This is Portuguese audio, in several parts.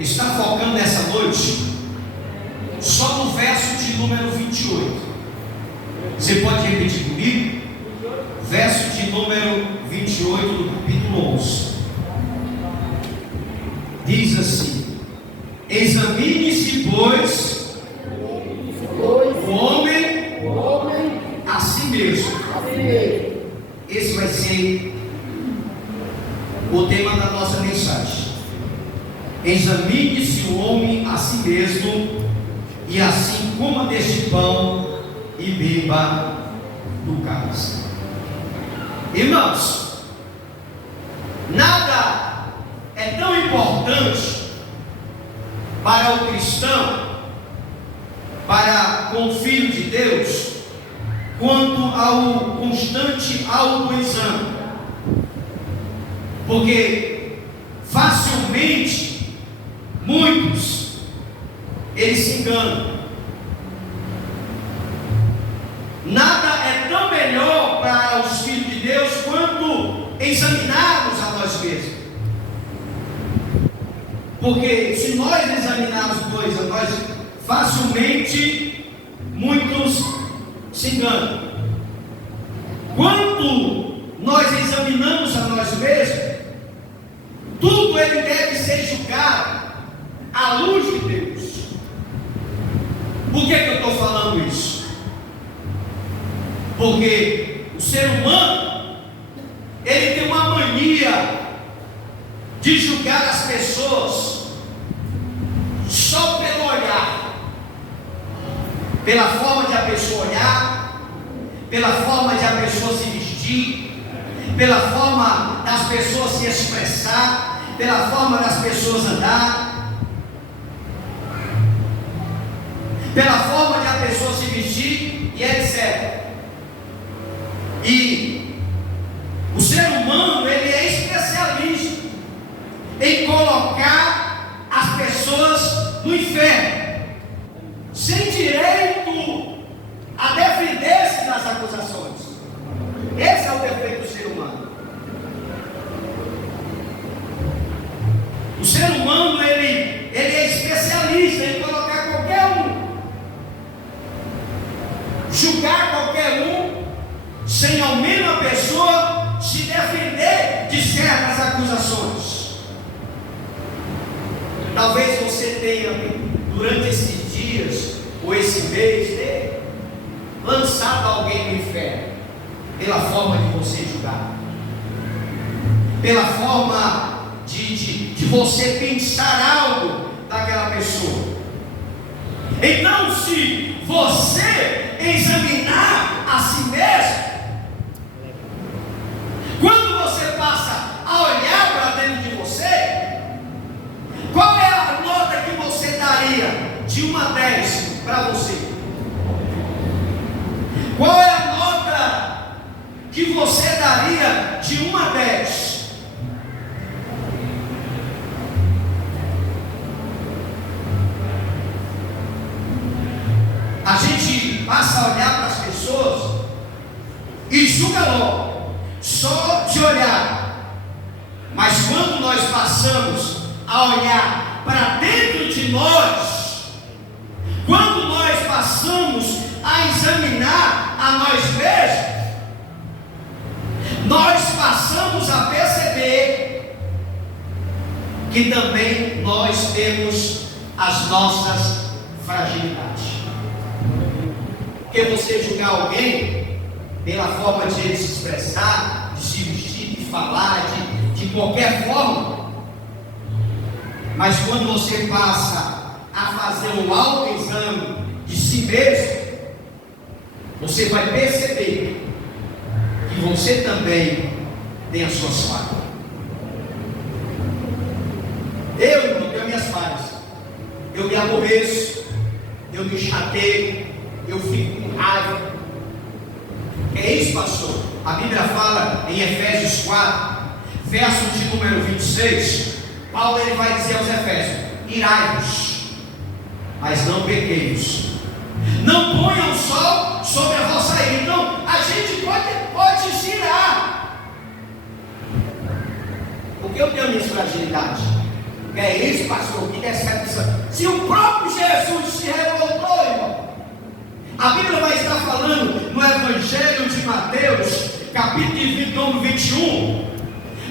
estar focando nessa noite só no verso de número 28. Você pode repetir comigo? Verso de número 28 do capítulo 11. Diz assim: examine-se, pois, o homem a si mesmo. Esse vai ser o tema da nossa mensagem. Examine-se o homem a si mesmo, e assim coma deste pão e beba do cálice. Irmãos, nada é tão importante para o cristão, para com o Filho de Deus, quanto ao constante autoexame. Porque facilmente muitos eles se enganam. Nada é tão melhor para os filhos de Deus quanto examinarmos a nós mesmos. Porque se nós examinarmos coisas, nós facilmente muitos se enganam. Quando nós examinamos a nós mesmos, tudo ele deve ser julgado à luz de Deus. Por que eu estou falando isso? Porque o ser humano, ele tem uma mania de julgar as pessoas só pelo olhar, pela forma de a pessoa olhar, pela forma de a pessoa se vestir, pela forma das pessoas se expressar, pela forma das pessoas andar, pela forma de a pessoa se vestir e etc. E o ser humano, ele é especialista em colocar as pessoas no inferno, sem direito a defender-se das acusações. Esse é o defeito do ser humano. O ser humano, ele é especialista em colocar qualquer um, julgar qualquer um, sem ao menos a pessoa se defender de certas acusações. Talvez você tenha, durante esses dias, ou esse mês, lançado alguém no inferno, pela forma de você julgar, pela forma de você pensar algo daquela pessoa. Então, se você examinar a si mesmo, quando você passa a olhar para dentro de você, qual é a nota que você daria de 1 a 10 para você? Qual é a nota que você daria de 1 a 10? A gente passa a olhar para as pessoas e julga logo, só de olhar. Mas quando nós passamos a olhar para dentro de nós, quando nós passamos a examinar a nós mesmos, nós passamos a perceber que também nós temos as nossas fragilidades. Porque você julgar alguém pela forma de ele se expressar, de se vestir, de falar, de qualquer forma, mas quando você passa a fazer um autoexame de si mesmo, você vai perceber que você também tem as suas falhas. Eu não tenho minhas falhas. Eu me aborreço, eu me chateio, eu fico com raiva. É isso, pastor. A Bíblia fala em Efésios 4, verso de número 26. Paulo ele vai dizer aos Efésios: irai-vos, mas não pequeis. Não ponham o sol sobre a vossa ira. Então, a gente pode se irar, porque eu tenho minhas fragilidades. é isso, pastor? Que decepção. Se o próprio Jesus se revoltou, irmão. A Bíblia vai estar falando no Evangelho de Mateus, capítulo 21.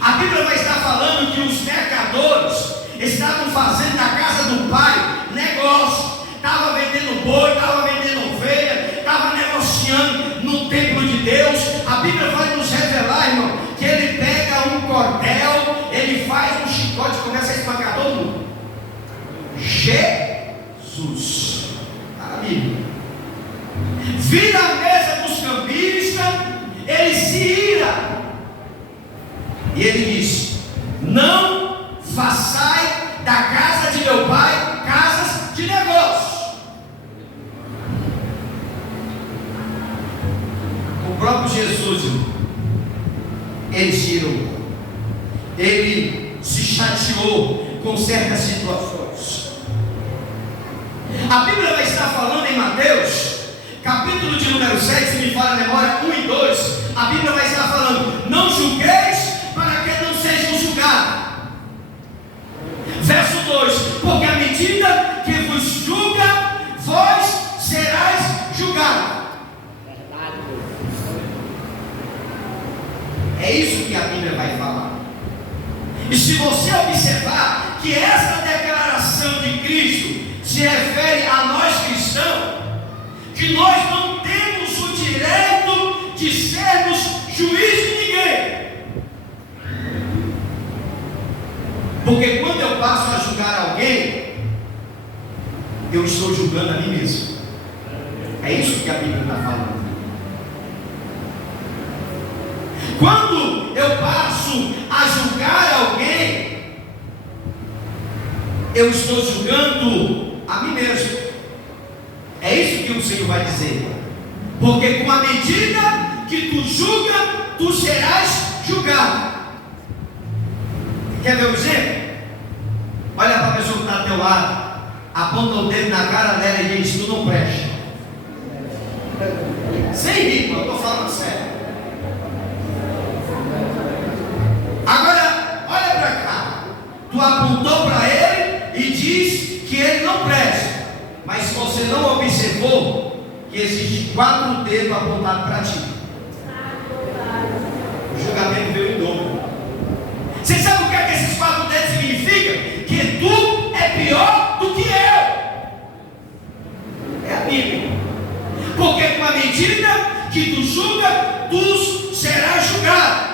A Bíblia vai estar falando que os mercadores estavam fazendo na casa do Pai negócio. Estava vendendo boi, estava vendendo ovelha, estava negociando no templo de Deus. A Bíblia vai nos revelar, irmão, que ele pega um cordel, ele faz um chicote e começa a espancar todo mundo. Jesus. Está na Bíblia. Vira a mesa dos cambistas, ele se ira. E ele diz: não façai da casa de meu pai casas de negócio. O próprio Jesus, ele se irou, ele se chateou com certas situações. A Bíblia vai estar falando em Mateus, capítulo de número 7, se me falha a memória, 1 e 2, a Bíblia vai estar falando: não julgueis para que não sejam julgados. Verso 2: porque à medida que vos julga, vós serás julgados. É isso que a Bíblia vai falar. E se você observar que essa declaração de Cristo se refere a nós cristãos, que nós não temos o direito de sermos juiz de ninguém. Porque quando eu passo a julgar alguém, eu estou julgando a mim mesmo. É isso que a Bíblia está falando. Quando eu passo a julgar alguém, eu estou julgando a mim mesmo. É isso que o Senhor vai dizer. Porque com a medida que tu julga, tu serás julgado. Quer ver o exemplo? Olha para a pessoa que está ao teu lado, aponta o dedo na cara dela e diz: tu não presta. Sem rir, eu estou falando sério. Agora, olha para cá. Tu apontou para ele e diz que ele não presta. Mas você não observou que existem 4 dedos apontados para ti. O julgamento veio em dobro. Você sabe o que é que esses 4 dedos significam? Que tu é pior do que eu. É a Bíblia. Porque com a medida que tu julga, tu serás julgado.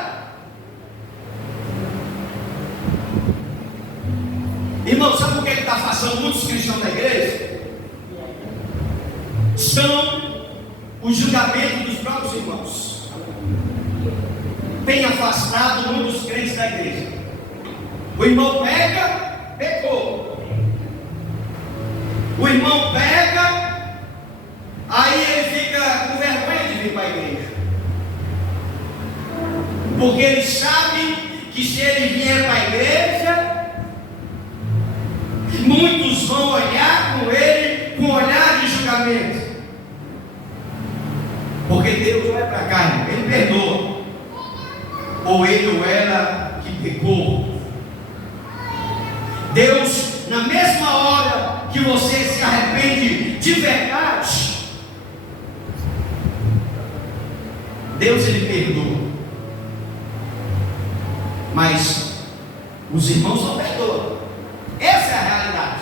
Irmão, sabe o que está afastando muitos cristãos da igreja? São o julgamento dos próprios irmãos. Tem afastado muitos crentes da igreja. O irmão pega, pecou. O irmão pega, aí ele fica com vergonha de vir para a igreja. Porque ele sabe que se ele vier para a igreja, muitos vão olhar com ele com olhar de julgamento. Porque Deus não é para cá, ele perdoa. Ou ele ou ela que pecou. Deus, na mesma hora que você se arrepende de verdade, Deus ele perdoa. Mas os irmãos não perdoam. Essa é a realidade.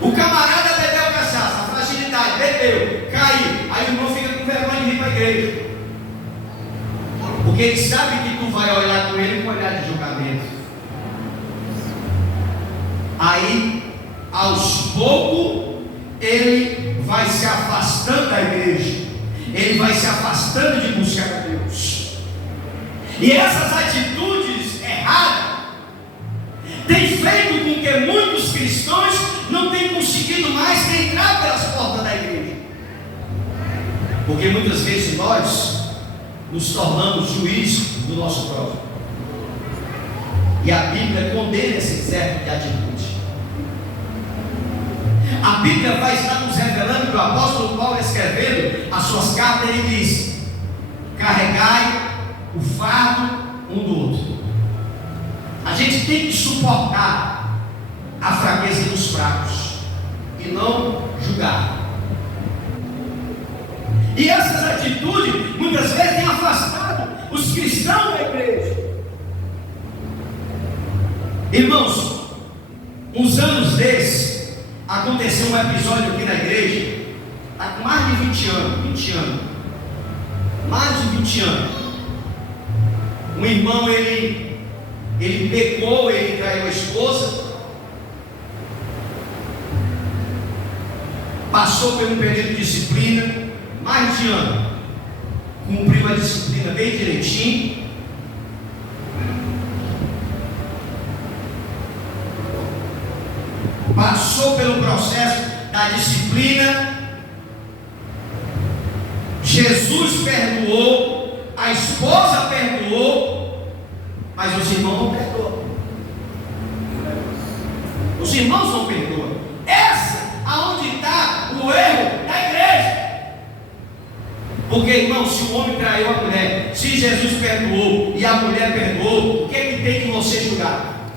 O camarada bebeu cachaça, a fragilidade, bebeu, caiu. Aí o irmão fica com vergonha de vir para a igreja. Porque ele sabe que tu vai olhar com ele com olhar de julgamento. Aí, aos poucos, ele vai se afastando da igreja. Ele vai se afastando de buscar a Deus. E essas atitudes erradas têm feito com que muitos cristãos não tenham conseguido mais entrar pelas portas da igreja. Porque muitas vezes nós nos tornamos juízes do nosso próprio. E a Bíblia condena esse certo de atitude. A Bíblia vai estar nos revelando que o apóstolo Paulo, escrevendo as suas cartas, ele diz: carregai o fardo um do outro. A gente tem que suportar fracos e não julgar. E essas atitudes muitas vezes têm afastado os cristãos da igreja. Irmãos, uns anos desses, aconteceu um episódio aqui na igreja, há mais de 20 anos, mais de 20 anos. Um irmão, ele pecou, ele traiu a esposa, passou por um período de disciplina, mais de ano, cumpriu a disciplina bem direitinho, passou pelo processo da disciplina, Jesus perdoou, a esposa perdoou, mas os irmãos não perdoam. Os irmãos não perdoam. Essa aonde está o erro da igreja. Porque, irmão, se o homem traiu a mulher, se Jesus perdoou e a mulher perdoou, o que é que tem que você julgar?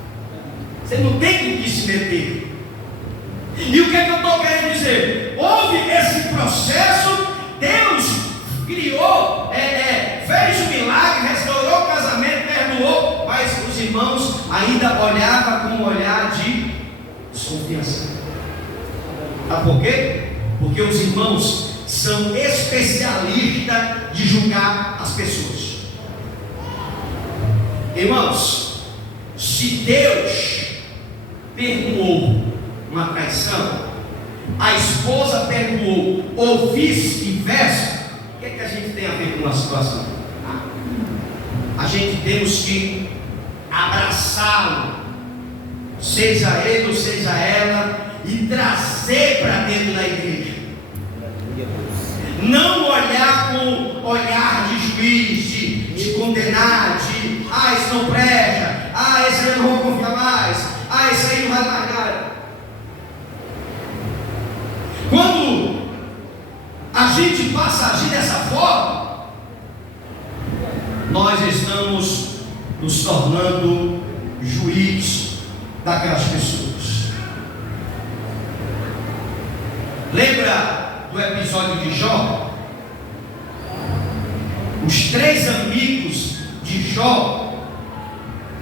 Você não tem com que se meter. E o que é que eu estou querendo dizer? Houve esse processo, Deus criou, fez o milagre, restaurou o casamento, perdoou, mas os irmãos ainda olhavam com um olhar de desconfiança. Sabe por quê? Porque os irmãos são especialistas de julgar as pessoas. Irmãos, se Deus perdoou uma traição, a esposa perdoou, ou vice-versa, o que é que a gente tem a ver com a situação? A gente temos que abraçá-lo, seja ele ou seja ela, e trazer para dentro da igreja. Não olhar com olhar de juiz, de condenar, de isso não presta, esse aí eu não vou confiar mais, esse aí não vai mais nada. Quando a gente passa a agir dessa forma, nós estamos nos tornando juiz daquelas pessoas. Lembra do episódio de Jó? Os 3 amigos de Jó,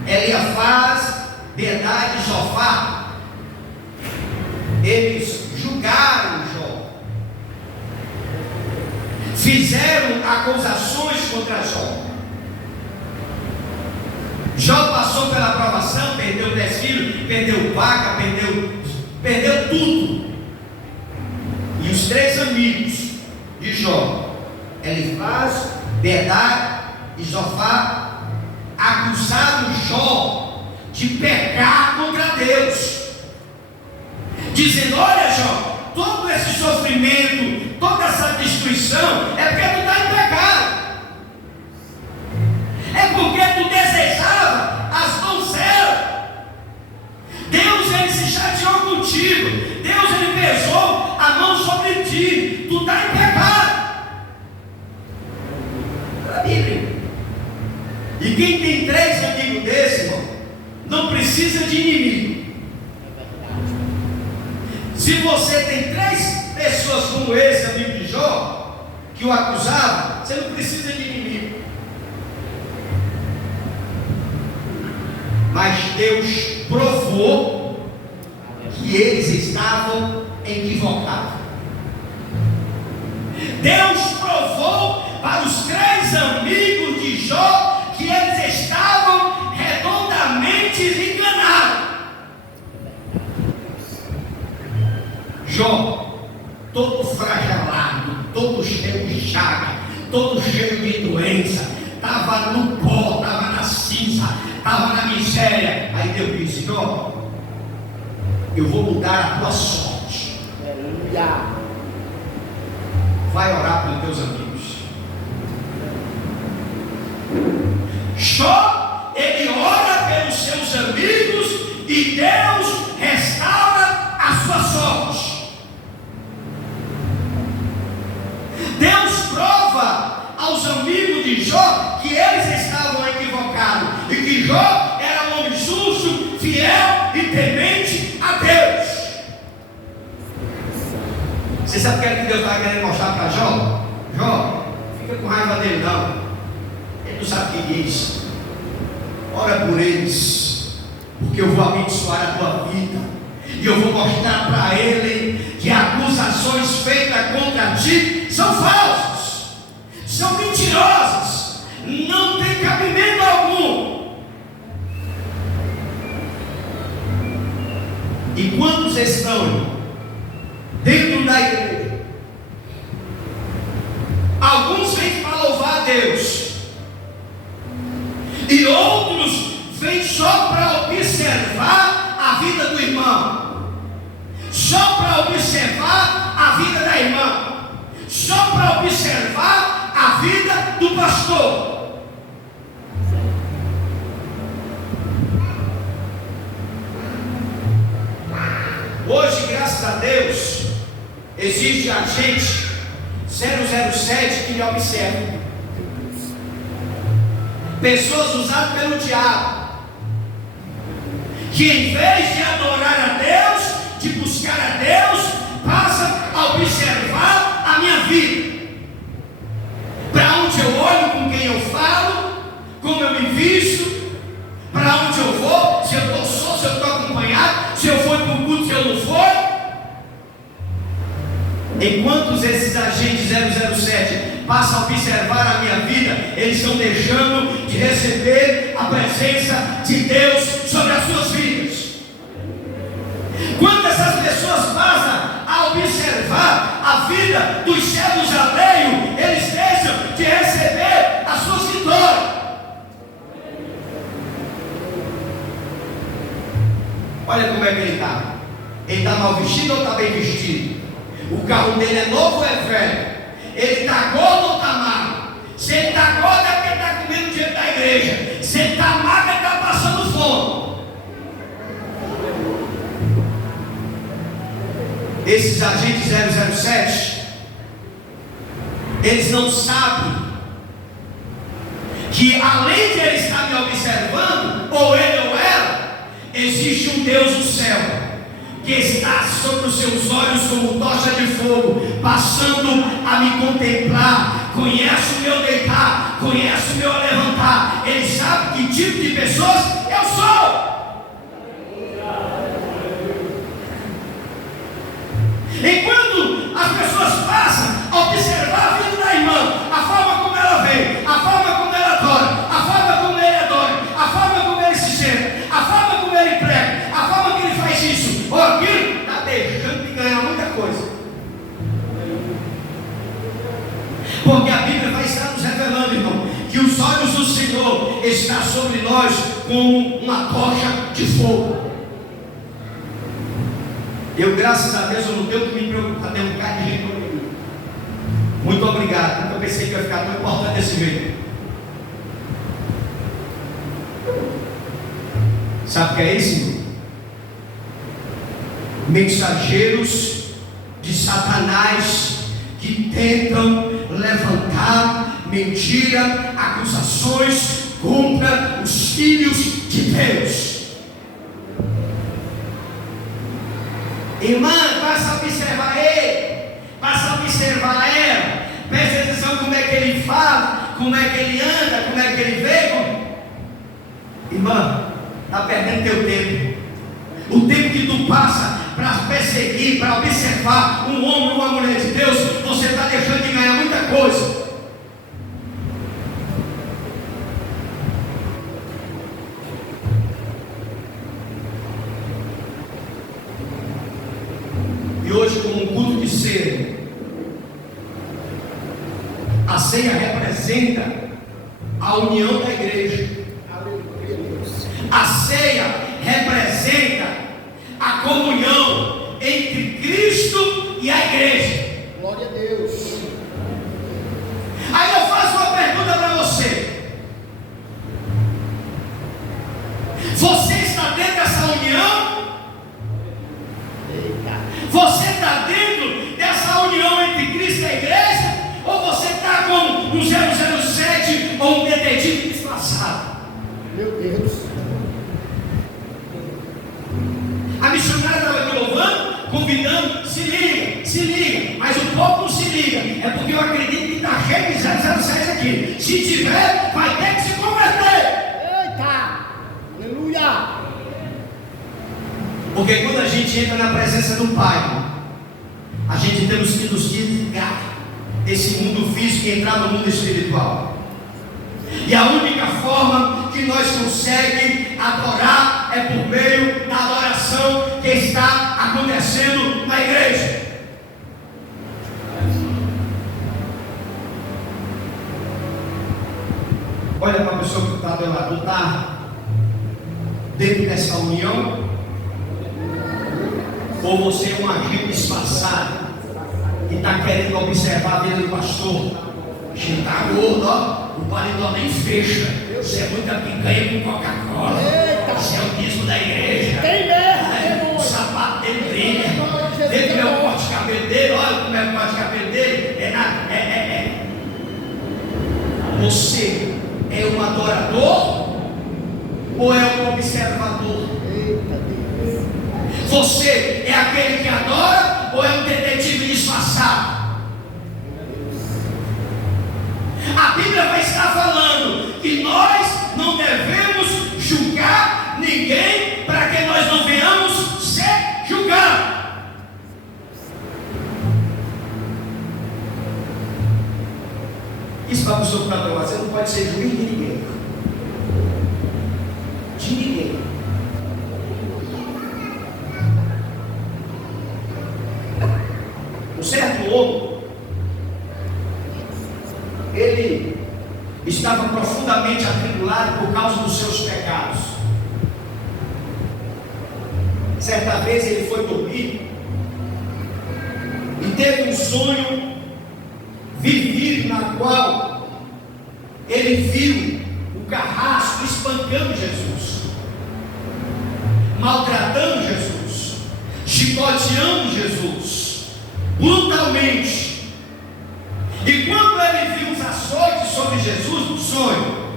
Eliafaz, Bildad e Zofar, eles julgaram Jó, fizeram acusações contra Jó. Jó passou pela provação, perdeu 10 filhos, perdeu vaca, perdeu tudo. E os 3 amigos de Jó, Eliafaz, Bildad e Zofar, acusaram Jó de pecar contra Deus, dizendo: olha Jó, todo esse sofrimento, toda essa destruição é porque tu está em pecado, é porque tu desejava as donzelas. Deus, ele se chateou contigo, Deus, ele pesou a mão sobre ti, tu está em pecado. A Bíblia. E quem tem 3 amigos desse, irmão, não precisa de inimigo. Se você tem 3 pessoas como esse amigo de Jó, que o acusavam, você não precisa de inimigo. Mas Deus provou que eles estavam equivocados. Deus provou para os 3 amigos de Jó que eles estavam redondamente enganados. Jó, todo fragelado, todo cheio de chaga, todo cheio de doença, estava no pó, estava na cinza, estava na miséria. Aí Deus disse: Jó, eu vou mudar a tua sorte. Vai orar pelos teus amigos. Jó, ele ora pelos seus amigos e Deus restaura a sua sorte. Deus prova aos amigos de Jó que eles estavam equivocados e que Jó era um homem justo, fiel e temente a Deus. Você sabe o que é que Deus está querendo mostrar para Jó? Jó, fica com raiva dele não. Ele não sabe o que diz. Ora por eles, porque eu vou abençoar a tua vida. E eu vou mostrar para ele que acusações feitas contra ti são falsas, são mentirosas, não tem cabimento algum. E quantos estão dentro da igreja? Alguns vêm para louvar a Deus, e outros vêm só para observar a vida do irmão, só para observar a vida da irmã, só para observar a vida do pastor. Hoje, graças a Deus, existe agente 007 que lhe observa. Pessoas usadas pelo diabo, que em vez de adorar a Deus, de buscar a Deus, passa a observar a minha vida. Para onde eu olho, com quem eu falo, como eu me visto, para onde eu vou, se eu estou só, se eu estou acompanhado, se eu for para o culto, se eu não for. Enquanto esses agentes 007 passam a observar a minha vida, eles estão deixando de receber a presença de Deus sobre as suas vidas. Quando essas pessoas passam a observar a vida dos servos alheios, eles deixam de receber as suas vitórias. Olha como é que ele está. Ele está mal vestido ou está bem vestido? O carro dele é novo ou é velho? Ele está gordo ou está magro? Se ele está gordo é porque ele está comendo dinheiro da igreja. Se ele está magro, ele está passando fome. Esses agentes 007, eles não sabem que além de ele estar me observando, ou ele ou ela, existe um Deus do céu que está sobre os seus olhos como tocha de fogo, passando a me contemplar. Conhece o meu deitar, conhece o meu levantar. Ele sabe que tipo de pessoas eu sou. Enquanto as pessoas passam a observar a vida da irmã, a forma como ela vem, a forma como ela adora, a forma como ele adora, a forma como ele se senta, a forma como ele prega, a forma que ele faz isso ou aquilo, está deixando de ganhar muita coisa. Porque a Bíblia vai estar nos revelando, irmão, que os olhos do Senhor estão sobre nós como uma tocha de fogo. Eu, graças a Deus, eu não tenho que me preocupar, tenho um bocado de gente comigo. Muito obrigado, nunca pensei que ia ficar tão importante desse jeito. Sabe o que é isso, irmão? Mensageiros de Satanás que tentam levantar mentira, acusações contra os filhos de Deus. Irmã, passa a observar ele, passa a observar ela, presta atenção como é que ele fala, como é que ele anda, como é que ele vê. Irmã, está perdendo teu tempo. O tempo que tu passa para perseguir, para observar um homem ou uma mulher de Deus, você está deixando de ganhar muita coisa. E hoje, como um culto de ceia, a ceia representa a união da igreja. A ceia representa a comunhão entre Cristo e a igreja. Glória a Deus. Aí eu faço uma pergunta para você. Você está dentro dessa união? Você está dentro dessa união entre Cristo e a igreja? Ou você está como um 007 ou um detetive disfarçado? Meu Deus. A missionária estava aqui louvando, convidando, se liga, mas aqui, é porque eu acredito que está cheio de 006 aqui. Se tiver, vai ter que se converter. Eita! Aleluia! Porque quando a gente entra na presença do Pai, a gente temos que nos desligar desse mundo físico e entrar no mundo espiritual. E a única forma que nós conseguimos adorar é por meio da adoração que está acontecendo na igreja. Olha para a pessoa que está do lado, está dentro dessa união? Ou você é um agente disfarçado que está querendo observar a vida do pastor? A gente está gordo, ó, o paletó nem fecha. Você é muita picanha com Coca-Cola. Você é o dízimo da igreja. Tem mesmo! O sapato dele brilha. Dentro do meu corte de cabelo dele, olha como é o corte de cabelo dele. Você é um adorador ou é um observador? Eita Deus! Você é aquele que adora ou é um detetive disfarçado? A Bíblia vai estar falando que nós não devemos julgar ninguém para que nós não venhamos ser julgados. Isso para a pessoa que está do lado, você não pode ser juiz de ninguém. De ninguém. Um certo homem, ele estava profundamente atribulado por causa dos seus pecados. Certa vez ele foi dormir e teve um sonho vivido, na qual ele viu o carrasco espancando Jesus, maltratando Jesus, chicoteando Jesus, brutalmente. E quando ele viu os açoites sobre Jesus no sonho,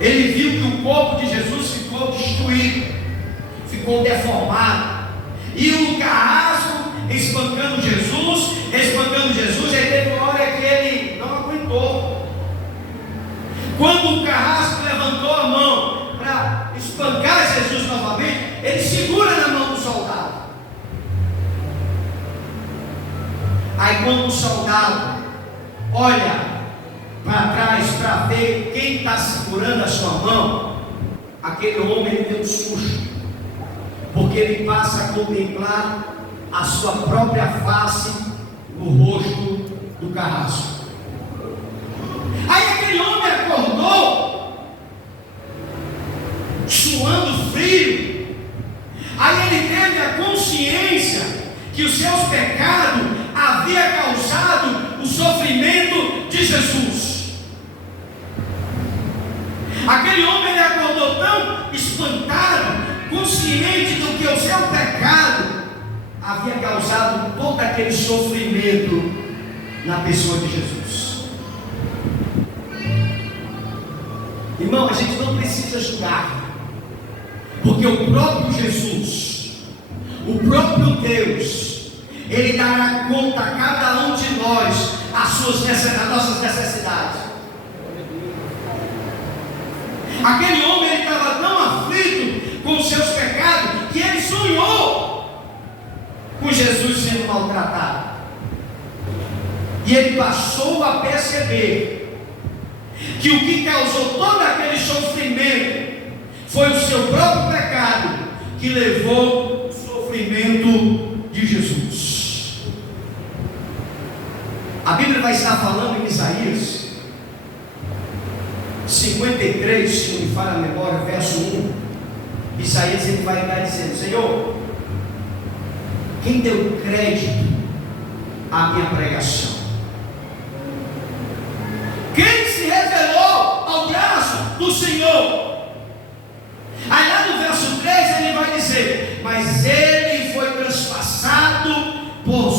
ele viu que o corpo de Jesus ficou destruído, ficou deformado, e o carrasco espancando Jesus, aí teve uma hora que ele não aguentou. Quando o carrasco levantou a mão para espancar Jesus novamente, ele segura na mão do soldado. Aí quando o soldado olha para trás para ver quem está segurando a sua mão, aquele homem ele tem um susto, porque ele passa a contemplar a sua própria face no rosto do carrasco. Aí aquele homem acordou suando frio. Aí ele teve a consciência que os seus pecados havia causado o sofrimento de Jesus. Aquele homem ele acordou tão espantado, consciente do que o seu pecado havia causado todo aquele sofrimento na pessoa de Jesus. Irmão, a gente não precisa julgar, porque o próprio Jesus, o próprio Deus, Ele dará conta a cada um de nós as nossas necessidades. Aquele homem ele estava tão aflito com os seus pecados que ele sonhou com Jesus sendo maltratado. E ele passou a perceber que o que causou todo aquele sofrimento foi o seu próprio pecado que levou o sofrimento de Jesus. A Bíblia vai estar falando em Isaías 53, se não me falha a memória, verso 1. Isaías ele vai estar dizendo: Senhor, quem deu crédito à minha pregação? Quem se revelou ao braço do Senhor? Aí lá no verso 3 ele vai dizer: mas ele foi transpassado por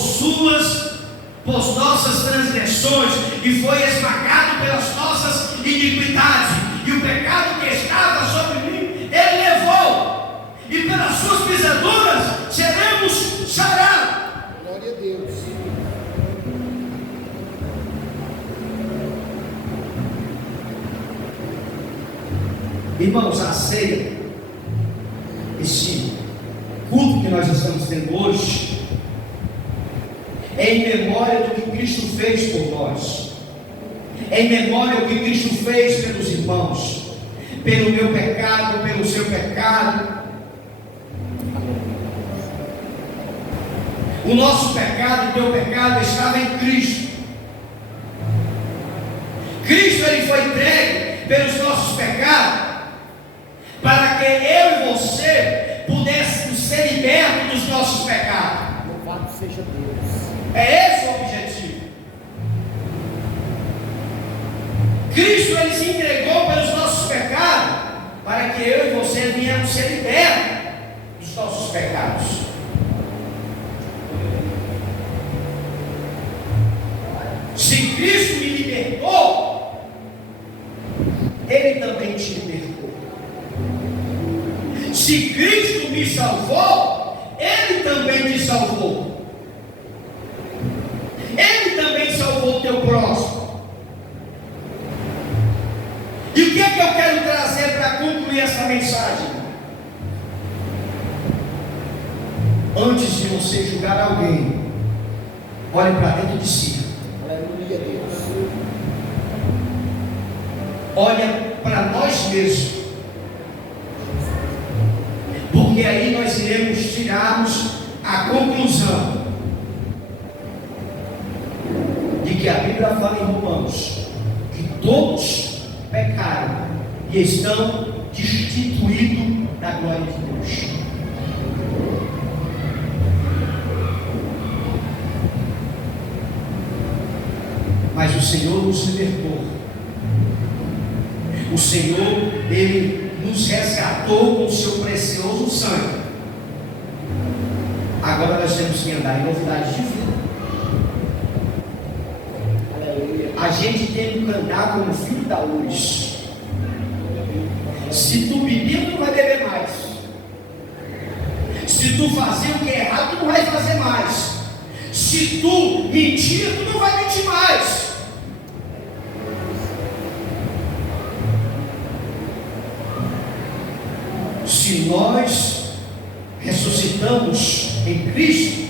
nossas transgressões e foi esmagado pelas nossas iniquidades, e o pecado que estava sobre mim ele levou, e pelas suas pisaduras seremos sarados. Glória a Deus. Irmãos, a ceia, esse culto que nós estamos tendo hoje, é em memória do que Cristo fez por nós, é em memória do que Cristo fez pelos irmãos, pelo meu pecado, pelo seu pecado. O nosso pecado, o teu pecado estava em Cristo. Cristo, ele foi entregue pelos nossos pecados, para que eu e você pudéssemos ser libertos dos nossos pecados. Louvado seja Deus. É esse o objetivo. Cristo, ele se entregou pelos nossos pecados, para que eu e você venhamos ser libertos dos nossos pecados. Se Cristo me libertou, ele também te libertou. Se Cristo me salvou, ele também te salvou. Ele também salvou o teu próximo. E o que é que eu quero trazer para concluir essa mensagem? Antes de você julgar alguém, olhe para dentro de si. Aleluia, Deus. Olha para nós mesmos, porque aí nós iremos tirarmos a conclusão de que a Bíblia fala em Romanos que todos pecaram e estão destituídos da glória de Deus. Mas o Senhor nos libertou. O Senhor, ele nos resgatou com o seu precioso sangue. Agora nós temos que andar em novidade de vida. Aleluia. A gente tem que andar como filho da luz. Se tu beber, tu não vai beber mais. Se tu fazer o que é errado, tu não vai fazer mais. Se tu mentir, tu não vai mentir mais. Se nós ressuscitamos em Cristo,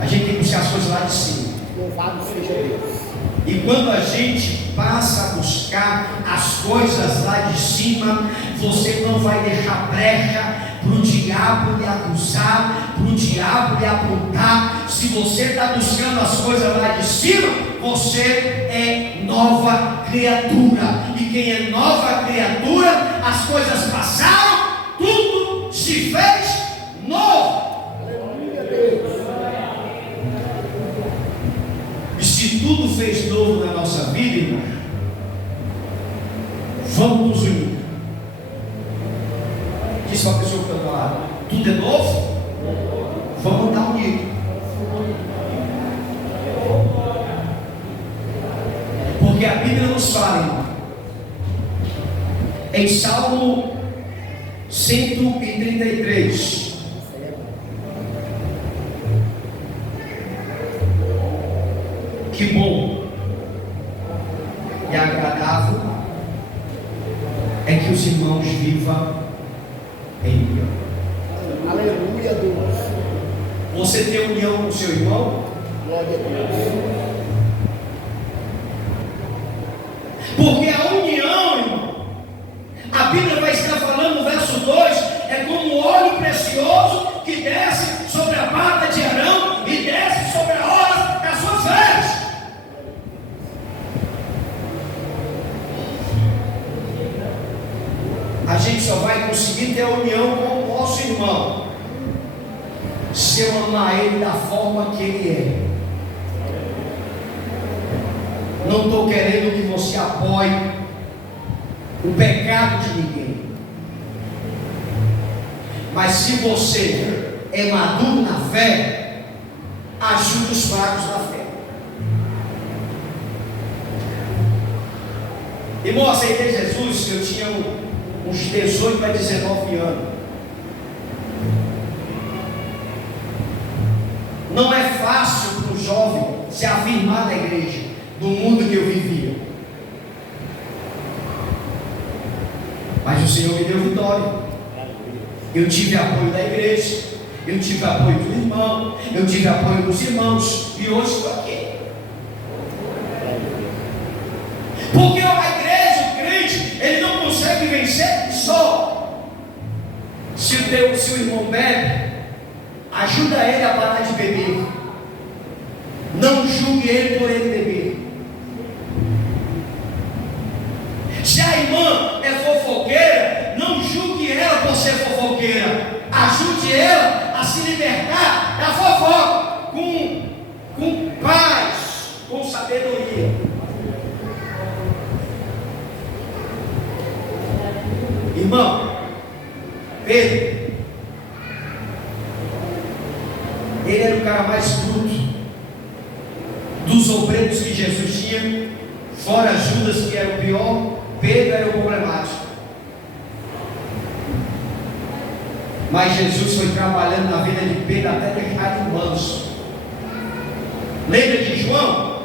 a gente tem que buscar as coisas lá de cima. Louvado seja Deus. E quando a gente passa a buscar as coisas lá de cima, você não vai deixar brecha para o diabo lhe acusar, para o diabo lhe apontar. Se você está buscando as coisas lá de cima, você é nova criatura. E quem é nova criatura, as coisas passaram, tudo se fez novo. Aleluia, Deus. E se tudo fez novo na nossa vida, irmão, vamos nos unir. Diz para a pessoa que está do lado: tudo é novo? Vamos estar unidos. Porque a Bíblia nos fala, irmão, em Salmo 133, que bom e agradável é que os irmãos vivam em união. Aleluia, Deus. Você tem união com o seu irmão? Glória a Deus. Porque a união, irmão, a Bíblia vai estar falando no verso 2, é como um óleo precioso que desce sobre a barba de Arão e desce sobre a orla das suas vestes. A gente só vai conseguir ter a união com o nosso irmão se eu amar ele da forma que ele é. Não estou querendo que você apoie o pecado de ninguém. Mas se você é maduro na fé, ajude os fracos na fé. Irmão, eu aceitei Jesus, eu tinha uns 18 para 19 anos. Não é fácil para o jovem se afirmar na igreja, no mundo que eu vivia. Senhor me deu vitória. Eu tive apoio da igreja, eu tive apoio do irmão, eu tive apoio dos irmãos, e hoje estou aqui. Porque a igreja, o crente, ele não consegue vencer só. Se o irmão bebe, ajuda ele a parar de beber. Não julgue ele por ele beber. Se a irmã é fofoqueira, não julgue ela por ser fofoqueira. Ajude ela a se libertar da fofoca com paz, com sabedoria. Irmão, Pedro, ele era o cara mais bruto dos obreiros que Jesus tinha, fora Judas, que era o pior. Pedro era o problemático. Mas Jesus foi trabalhando na vida de Pedro até deixar de manso. Lembra de João?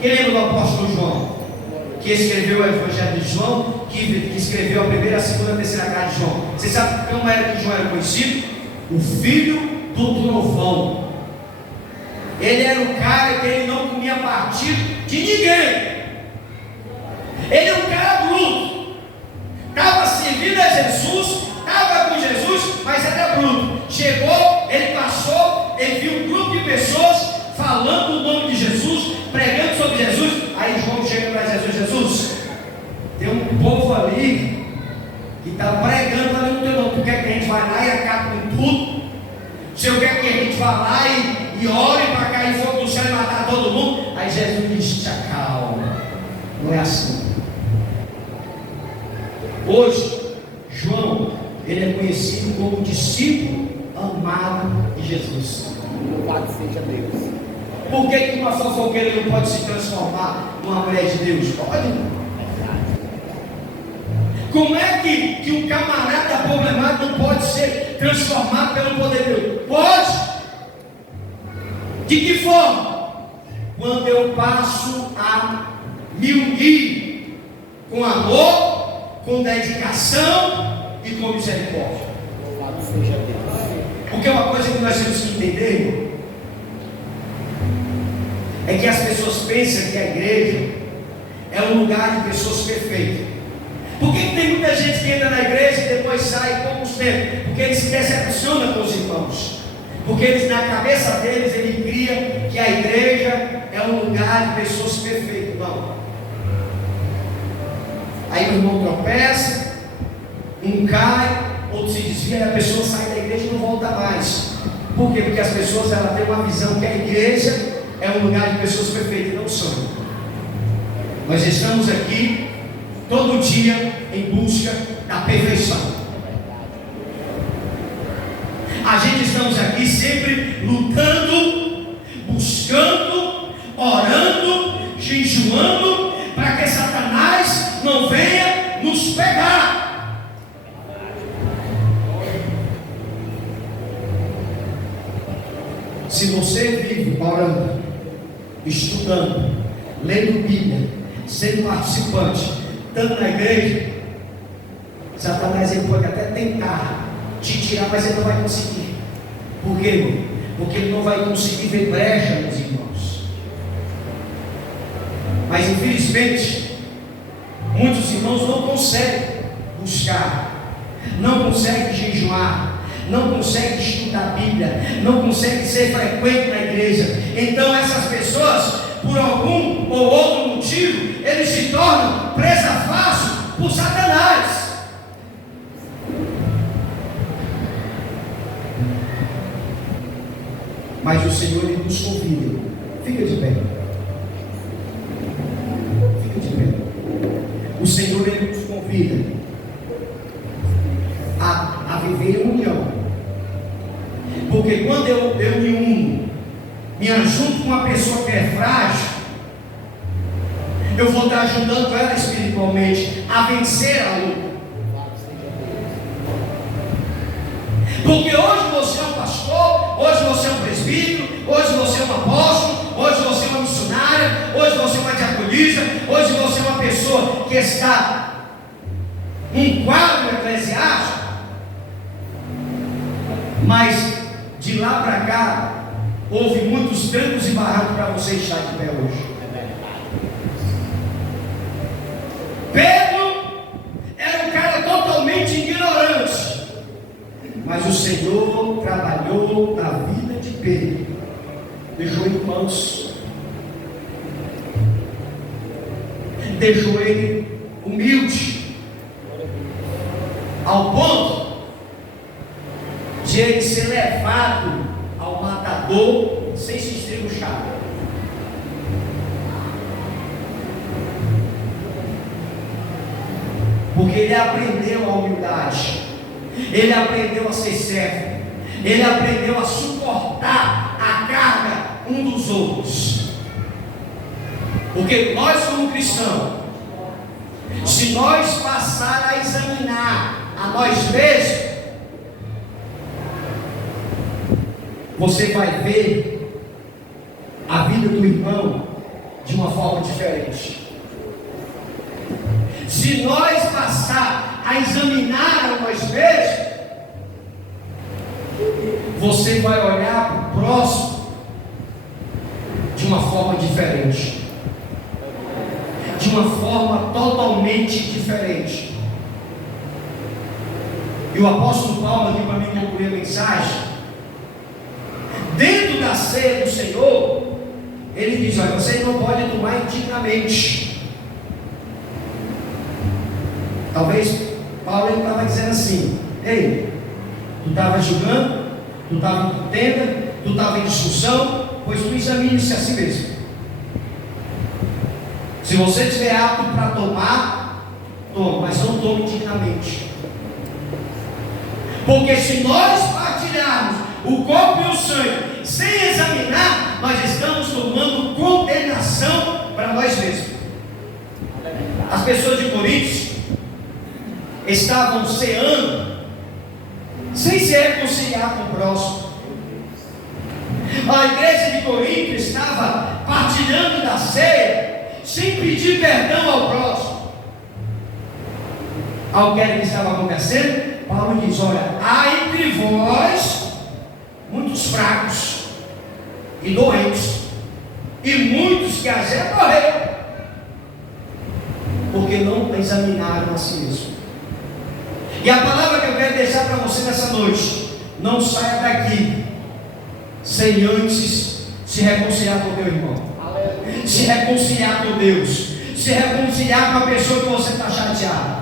Quem lembra do apóstolo João? Que escreveu o Evangelho de João, que escreveu a primeira, a segunda, a terceira carta de João. Você sabe como era que João era conhecido? O filho do trovão. Ele era o cara que ele não comia partido de ninguém. Ele é um cara bruto. Estava servindo a Jesus, estava com Jesus, mas era bruto. Chegou, ele passou, ele viu um grupo de pessoas falando o nome de Jesus, pregando sobre Jesus. Aí João chega para Jesus: tem um povo ali que está pregando ali no teu nome. Tu quer que a gente vá lá e acabe com tudo? O Senhor quer que a gente vá lá e ore para cair fogo do céu e matar todo mundo? Aí Jesus diz: te acalma. Não é assim. Hoje, João, ele é conhecido como discípulo amado de Jesus. Louvado seja Deus. Por que uma fofoqueira não pode se transformar numa mulher de Deus? Pode. Como é que um camarada problemático não pode ser transformado pelo poder de Deus? Pode. De que forma? Quando eu passo a me unir com amor, com dedicação e com misericórdia. Louvado seja Deus. Porque uma coisa que nós temos que entender é que as pessoas pensam que a igreja é um lugar de pessoas perfeitas. Por que tem muita gente que entra na igreja e depois sai como os tempos? Porque eles se decepcionam com os irmãos. Porque eles, na cabeça deles, ele cria que a igreja é um lugar de pessoas perfeitas. Não. Aí o irmão tropeça, um cai, outro se desvia, e a pessoa sai da igreja e não volta mais. Por quê? Porque as pessoas elas têm uma visão que a igreja é um lugar de pessoas perfeitas, e não são. Nós estamos aqui todo dia em busca da perfeição. A gente estamos aqui sempre lutando, buscando, orando, jejuando, para que Satanás não venha nos pegar. Se você vive orando, estudando, lendo Bíblia, sendo participante, estando na igreja, Satanás ele pode até tentar te tirar, mas ele não vai conseguir. Por quê, irmão? Porque ele não vai conseguir ver brecha nos irmãos. Mas infelizmente muitos irmãos não conseguem buscar, não conseguem jejuar, não conseguem estudar a Bíblia, não conseguem ser frequente na igreja. Então essas pessoas, por algum ou outro motivo, eles se tornam presa fácil por Satanás. Mas o Senhor ele nos convida. Fica de pé. Fica de pé. O Senhor ele nos convida a viver em união. Porque quando eu me uno, me ajunto com uma pessoa que é frágil, eu vou estar ajudando ela espiritualmente a vencer a luta. Porque hoje você é um pastor, hoje você é um presbítero, hoje você é um apóstolo, hoje você é uma missionária, hoje você é uma diaconisa, hoje você é uma pessoa que está num quadro eclesiástico, mas de lá para cá houve muitos trancos e barrancos para você estar de pé hoje. Pedro era um cara totalmente ignorante, mas o Senhor trabalhou na vida de Pedro, deixou ele manso, deixou ele humilde, ao ponto de ele ser levado ao matador sem se estribuchar. Porque ele aprendeu a humildade, ele aprendeu a ser servo, ele aprendeu a suportar a carga um dos outros. Porque nós, como cristãos, se nós passar a examinar a nós mesmos, você vai ver a vida do irmão de uma forma diferente. Se nós passar a examinar a nós mesmos, você vai olhar para o próximo de uma forma diferente, de uma forma totalmente diferente. E o apóstolo Paulo, aqui para mim concluir a mensagem, dentro da ceia do Senhor, ele diz: olha, vocês não podem tomar indignamente. Talvez Paulo estava dizendo assim: ei, tu estava julgando, tu estava em contenda, tu estava em discussão, pois tu examine-se a si mesmo. Se você estiver apto para tomar, tome, mas não tome indignamente. Porque se nós partilharmos o corpo e o sangue sem examinar, nós estamos tomando condenação para nós mesmos. As pessoas de Corinto estavam ceando sem se reconciliar com o próximo. A igreja de Corinto estava partilhando da ceia sem pedir perdão ao próximo. Ao que estava acontecendo, Paulo diz: olha, há entre vós muitos fracos e doentes, e muitos que até morreram, porque não examinaram a si mesmo. E a palavra que eu quero deixar para você nessa noite: não saia daqui sem antes se reconciliar com o teu irmão, se reconciliar com Deus, se reconciliar com a pessoa que você está chateado.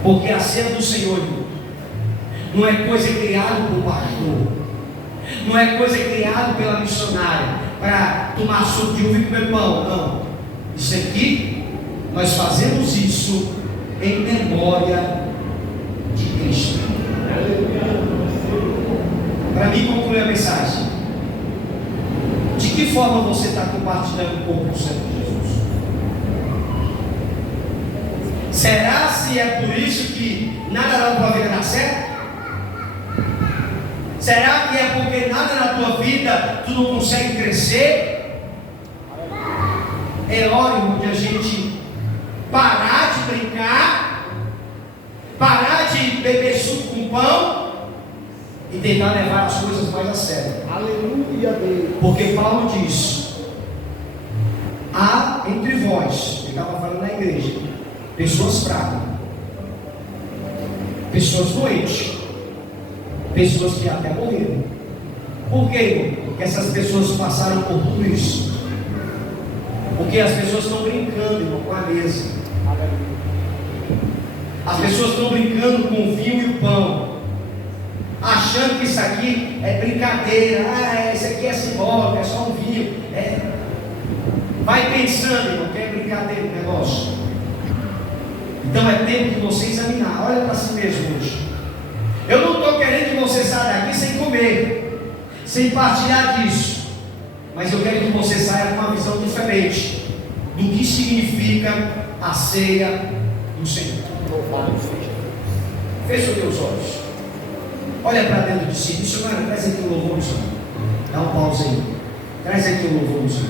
Porque a ceia do Senhor não é coisa criada por pastor, não é coisa criada pela missionária para tomar suco de uva e comer pão. Não, isso aqui nós fazemos isso em memória de Cristo. Para mim concluir a mensagem: de que forma você está compartilhando o corpo do Senhor Jesus? Será se é por isso que nada na tua vida dá certo? Será que é porque nada na tua vida tu não consegue crescer? É hora, irmão, de a gente parar de brincar, parar de beber suco com pão e tentar levar as coisas mais a sério. Aleluia, Deus. Porque Paulo diz: há entre vós, ele estava falando na igreja, pessoas fracas, pessoas doentes, pessoas que até morreram. Por quê? Porque essas pessoas passaram por tudo isso. Porque as pessoas estão brincando, irmão, com a mesa. As pessoas estão brincando com o vinho e o pão, achando que isso aqui é brincadeira. Isso aqui é simbólico, é só um vinho. Vai pensando, irmão, que é brincadeira o negócio. Então é tempo de você examinar. Olha para si mesmo hoje. Eu não estou querendo que você saia daqui sem comer, sem partilhar disso, mas eu quero que você saia com uma visão diferente do que significa a ceia do Senhor. Feche os teus olhos, olha para dentro de si. Missionário, traz aqui o louvor, missionário. Dá um pause aí, traz aqui o louvor, missionário.